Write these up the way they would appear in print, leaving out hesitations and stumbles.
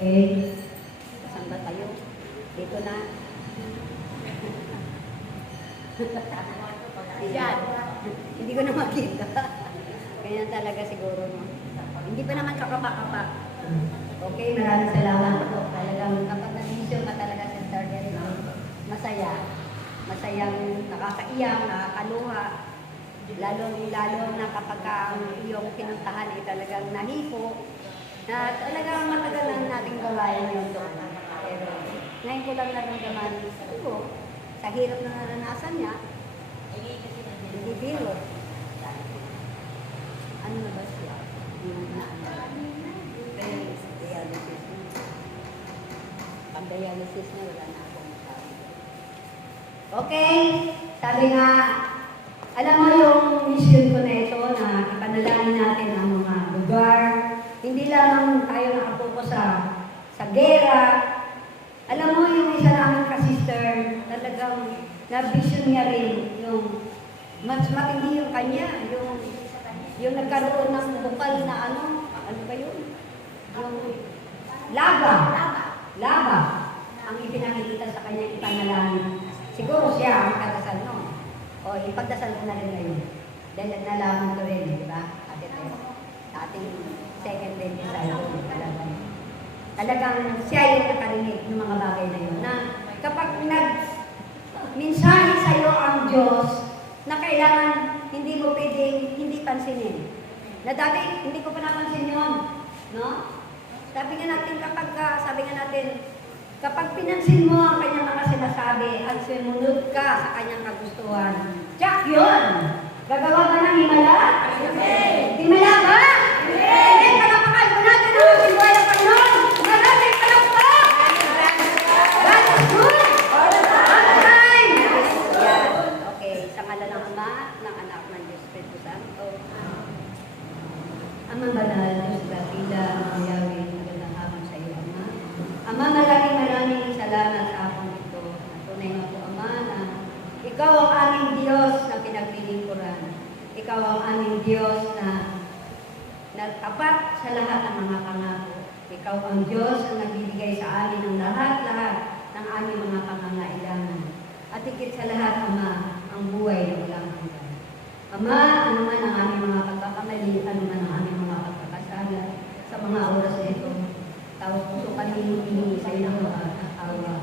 Okay? Saan ba tayo? Dito na. Yan. Hindi ko na makita. Ganyan talaga siguro, no? Hindi pa naman kakapa-kapa. Okay, maraming salamat po. Talagang kapag nag-mission ka talaga sa Stargate, masaya. Masayang nakakaiyak, nakakaluha. Lalo na kapag ang iyong pinuntahan ay talagang nahipo, na talagang matagal na nating gawain yun doon. Pero ngayon ko lang naramdaman ito, sa hirap na naranasan niya, hindi biro. Ano na ba siya? Yung dialysis na. Pag-dialysis na, wala na akong tao. Okay, sabi nga, alam mo yung mission ko na ito na ipanalangin natin ang mga lugar. Hindi lang tayo nakapokus sa gera. Alam mo yung isa namin ka-sister, talagang na-vision niya rin yung mas matindi yung kanya, yung nagkaroon ng bukal na ano ba yun? Yung lava. Ang ipinakikita sa kanya ipanalangin. Siguro siya ang kadasal noon. O ipagdasal ko na rin ngayon. Dahil nalaman ko rin, di ba? Sa ating second day disciple. Talagang siya yung nakarinig ng mga bagay na yun. Na kapag minsan sa'yo ang Diyos na kailangan hindi mo pwedeng hindi pansinin. Na dati hindi ko pa napansin yun. No? Sabi nga natin, kapag pinansin mo ang kanyang mga sinasabi at sumunod ka sa kanyang kagustuhan, tsak yun! Gagawa ka ng himala? Himala ba? Amen! Palakpakan po natin ang ating buhay na Panginoon! Maraming palakpak! God is good! All the time! Okay, sa ngala ng Ama, ng Anak, ng Diyos Espiritu Santo. Amang banal, Diyos Gatila, ang Yahweh, magandang hapon sa iyo, Ama. Ama, maraming salamat sa hapon ito. Tunay na po, Ama, na ikaw ang aming Diyos na pinaglilingkuran. Ikaw ang aming Diyos na tapat sa lahat ng mga pangako. Ikaw ang Diyos na nagbibigay sa amin ng lahat-lahat ng aming mga pangangailangan. At higit sa lahat, Ama, ang buhay na walang hanggan. Ama, ano man ang aming mga pagkakamali, ano man ang aming mga pagkakasala sa mga oras na ito, tawag puso kami humingi sa iyo ng awa.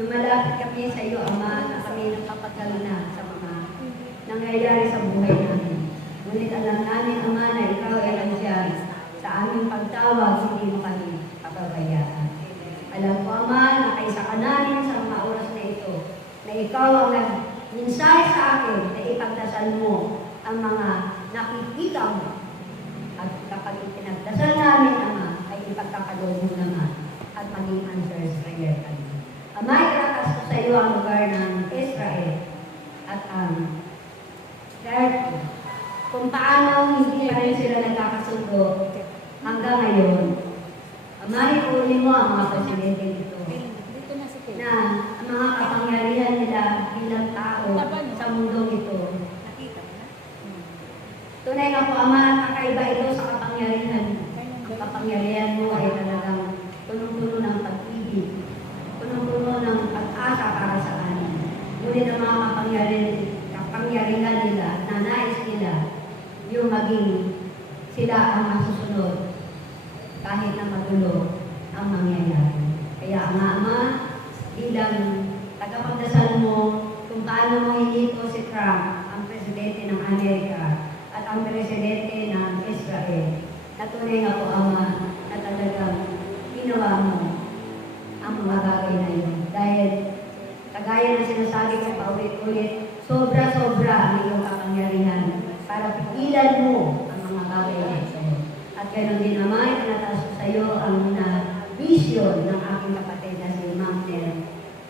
Lumalapit kami sa iyo, Ama, na kami nagpapagkalina sa mga nangyayari sa buhay namin. Ngunit alam namin, Ama, na ikaw ay nandiyan sa aming pagtawag, hindi mo kami pababayaan. Alam ko, Ama, na kaysa ka namin sa mga oras na ito, na ikaw ang nag-minsay sa akin na ipagdasal mo ang mga nakikita mo. At kapag ipinagdasal namin, Ama, ay ipagkakalob mo naman at maging answers prayer kami. Ama, itakas ko sa iyo ang lugar ng Israel at ang Turkey. Kung paano hindi pa rin sila nagkakasundo hanggang ngayon. Ama, ipuli mo ang mga presidente dito na ang mga kapangyarihan nila bilang tao sa mundong ito. Tunay nga po, Ama, kakaiba ito sa kapangyarihan. Ang kapangyarihan mo ay talagang punong-puno ng pag-ibig, punong-puno ng pag-asa para sa amin. Ngunit ang mga kapangyarihan nila, na nais nila, yung maging sila ang masusunod kahit na magulo ang mangyayari. Kaya nga, Ama, bilang tagapagdasal mo kung paano mo hinito si Trump, ang presidente ng Amerika, at ang presidente ng Israel, na tunay nga po, Ama, na talagang ginawa mo ang mga bagay na yun. Dahil, kagaya na sinasabi ko paulit-ulit, sobra-sobra ang iyong kapangyarihan para pigilan mo ang mga bagay na ito. At ganoon din naman, tinataas ko sa iyo ang vision ng aking kapatid na si Ma'am Nel,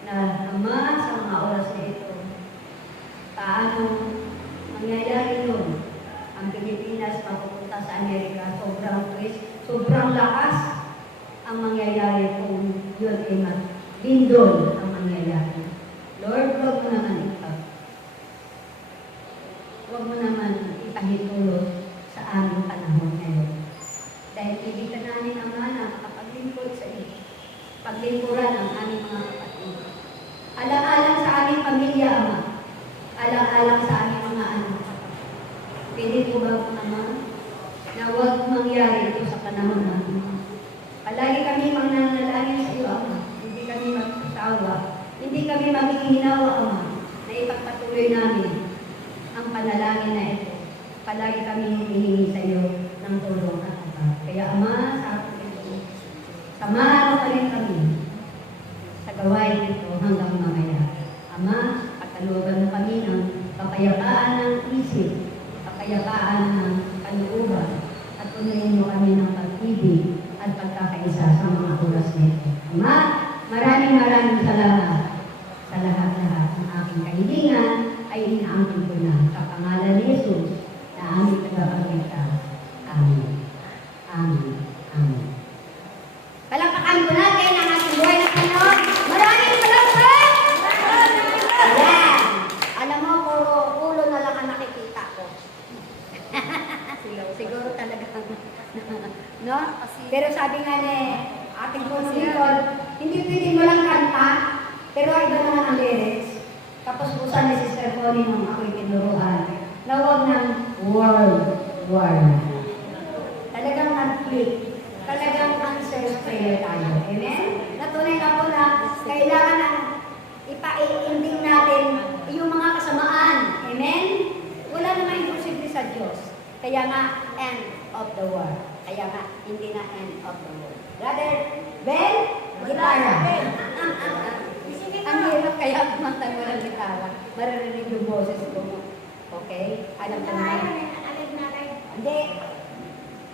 na Ama, sa mga oras na ito, paano mangyayari yun? Ang Pilipinas mapupunta sa Amerika, sobrang twist, sobrang lakas ang mangyayari kung yun ay lindol ang mangyayari. Lord, huwag mo naman huwag mo naman ipahintulot sa aming panahon ngayon. Dahil ibig ka namin, Ama, na makapaglingkod sa iyo. paglingkuran ang aming mga kapatid. Alang-alang sa aming pamilya, Ama. Alang-alang sa aming mga anak. Pwede po ba, Ama, na huwag mangyari ito sa panahon namin. Palagi kami mananalangin sa iyo, Ama. Hindi kami magsasawa. Hindi kami maghihinawa, Ama, na ipagpatuloy namin ang panalangin na ito. Palagi kami humihingi sa iyo ng tulong at Ama. Kaya, Ama, sa samahan mo pa rin kami sa gawain ito hanggang mamaya. Ama, pagkaluban mo kami ng kapayapaan ng isip, kapayapaan ng kalooban, at punuin mo kami ng pag-ibig at pagkakaisa sa mga oras nito. Ama, maraming salamat sa lahat-lahat ng aking kahilingan ay inaangkin ko na sa pangalan ni Jesus na aming tagapagligtas. Amen. Amen. Amen. Palakpakan ko natin ang ating buhay na Panginoon. Maraming salamat! Ayan. Alam mo, puro ulo na lang ang nakikita ko. Siguro talaga. No? Pero sabi nga ni ating punong hindi pwede mo lang kanta, pero iba naman ang lyrics. Tapos usan ni Sister Connie nung ako'y tinuruan na huwag ng world. Talagang nag-click. Talagang answers prayer tayo. Amen? Natunay ka po na kailangan na ipainding natin yung mga kasamaan. Amen? Wala namang imposible sa Diyos. Kaya nga, end of the world. Kaya nga, hindi na end of the world. Brother, Ben, gitara. Ang hirap kaya kumanta mo ng gitara. Maririnig yung boses ko. Okay? Alam ka na. Hindi.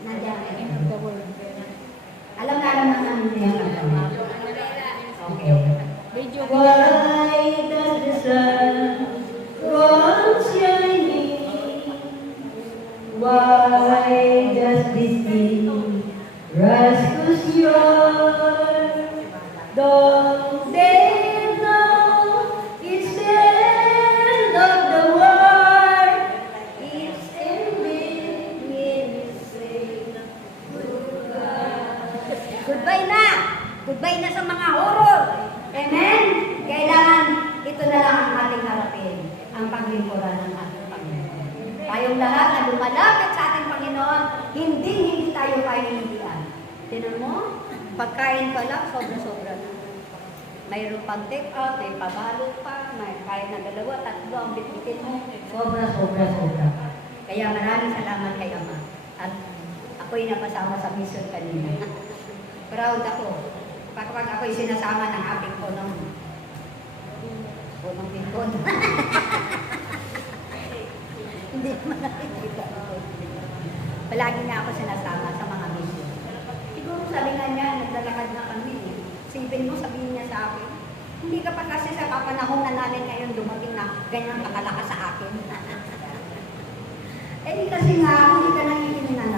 Nandiyan. End of the world. Alam namin niya ang kanta. Okay. Why does the sun go on shining? Why does this thing rush to shore? Don't they know it's the end of the world? It's ending when you say goodbye. Goodbye na! Goodbye na sa mga horror! Amen? Kailangan ito na lang ang ating harapin, ang paglingkuran ng ating Panginoon. Tayong lahat na lumalapit sa ating Panginoon, hindi tayo pahihindihan. Tinan mo, pagkain pa lang, sobra-sobra na. Mayroon pang take out, may pabalot pa, may kain na 2, 3, ang bitbitin mo, sobra. Kaya maraming salamat kay Ama. At ako'y napasama sa mission kanina. Proud ako. Kapag ako'y sinasama ng aking punong bingkod. Hindi naman nakikita ako. Palagi na ako sinasama sa mga mission. Siguro sabi nga niya, naglalakad na kami. Sipin mo, sabihin niya sa akin, hindi ka pa kasi sa kapanahon na namin ngayon dumating na ganyan kakalakas sa akin. Eh kasi nga, hindi ka nanginginan.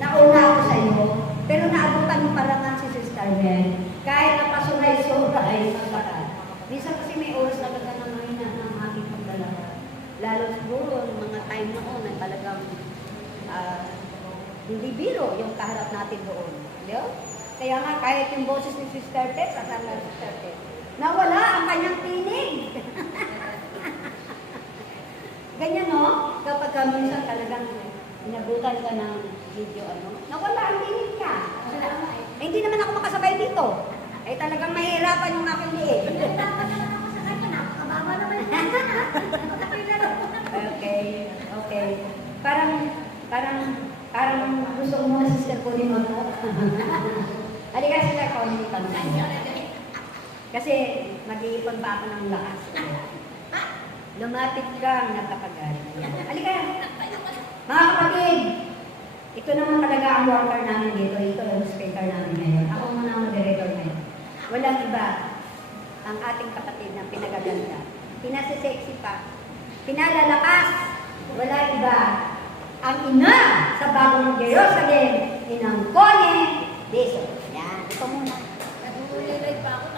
Nauna ako sa iyo, pero naabutan mo para nga si Sister Ben, kahit napasunay-sunay sa lakad. Minsan kasi may oras na talaga na mahina ng aking paglalakad. Lalo siguro, mga time noon na talagang hindi biro yung kaharap natin doon. Diyo? Kaya nga, kahit yung boses ni Sister Tess, at ang Sister Tess, nawala ang kanyang tinig. Ganyan, no? Kapag minsan talagang inabutan ka ng video, nawala ang tinig ka. Hindi naman ako makasabay dito. Talagang mahirapan yung aking liit. Nahirapan naman ako sa kanya, napakababa naman. Okay. Parang gusto mo na Sister Connie mo na. Halika Sister Connie, kasi mag-iipon pa ako ng lakas. Lumapit kang nakapag-ari. Halika! Mga kapatid, ito naman talaga ang worker namin dito. Ito ang speaker namin ngayon. Ako muna ang moderator ngayon. Walang iba ang ating kapatid na pinagaganda. Pinasisexy pa. Pinalalakas. Wala iba ang ina sa bagong Jerusalem, Inang Connie Dizon. Yan. Ito muna. Nag-uulilay pa ako.